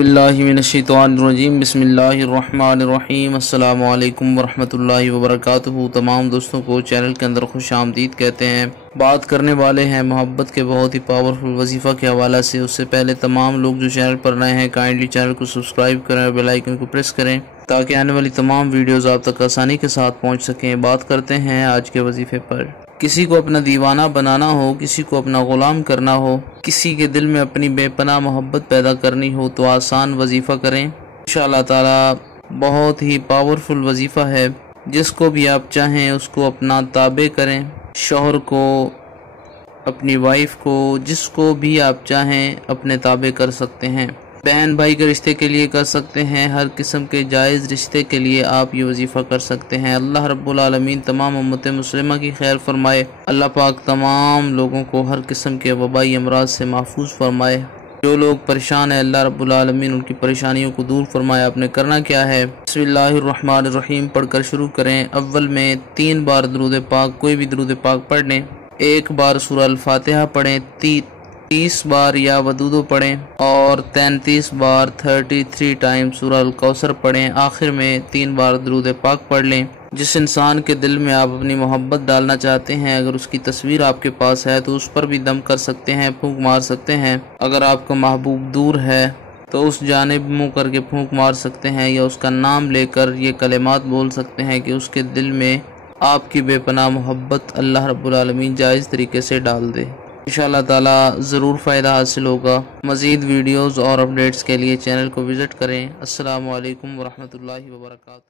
बिल्लाहि मिनश्शैतानिर्रजीम बिस्मिल्लाहिर्रहमानिर्रहीम। अस्सलामु अलैकुम वरहमतुल्लाहि वबरकातुहू। तमाम दोस्तों को चैनल के अंदर खुश आमदीद कहते हैं। बात करने वाले हैं मोहब्बत के बहुत ही पावरफुल वजीफ़ा के हवाला से। उससे पहले तमाम लोग जो चैनल पर नए हैं काइंडली चैनल को सब्सक्राइब करें और बेल आइकन को प्रेस करें ताकि आने वाली तमाम वीडियोज़ आप तक आसानी के साथ पहुँच सकें। बात करते हैं आज के वजीफ़े पर। किसी को अपना दीवाना बनाना हो, किसी को अपना ग़ुलाम करना हो, किसी के दिल में अपनी बेपनाह मोहब्बत पैदा करनी हो तो आसान वजीफ़ा करें। इंशाअल्लाह ताला बहुत ही पावरफुल वजीफ़ा है। जिसको भी आप चाहें उसको अपना ताबे करें। शौहर को, अपनी वाइफ को, जिसको भी आप चाहें अपने ताबे कर सकते हैं। बहन भाई के रिश्ते के लिए कर सकते हैं। हर किस्म के जायज़ रिश्ते के लिए आप ये वजीफ़ा कर सकते हैं। अल्लाह रब्बुल आलमीन तमाम उम्मत मुस्लिमा की खैर फरमाए। अल्लाह पाक तमाम लोगों को हर किस्म के वबाई अमराज से महफूज फरमाए। जो लोग परेशान हैं अल्लाह रब्बुल आलमीन उनकी परेशानियों को दूर फरमाए। आपने करना क्या है, बिस्मिल्लाहिर्रहमानिर्रहीम पढ़कर शुरू करें। अव्वल में 3 बार दरूद पाक, कोई भी दरूद पाक पढ़ लें। 1 बार सूरह अल-फातिहा पढ़ें, 30 बार या वदूदो पढ़ें और 33 बार 33 टाइम सूरह अल-कौसर पढ़ें। आखिर में 3 बार दरूद पाक पढ़ लें। जिस इंसान के दिल में आप अपनी मोहब्बत डालना चाहते हैं, अगर उसकी तस्वीर आपके पास है तो उस पर भी दम कर सकते हैं, फूंक मार सकते हैं। अगर आपका महबूब दूर है तो उस जानिब मुँह करके फूंक मार सकते हैं या उसका नाम लेकर ये कलिमात बोल सकते हैं कि उसके दिल में आपकी बेपनाह मोहब्बत अल्लाह रब्बुल आलमीन जायज़ तरीके से डाल दे। इंशाअल्लाह ताला ज़रूर फ़ायदा हासिल होगा। मज़ीद वीडियोज़ और अपडेट्स के लिए चैनल को विज़िट करें। अस्सलामु अलैकुम वरहमतुल्लाहि वबरकातुहू।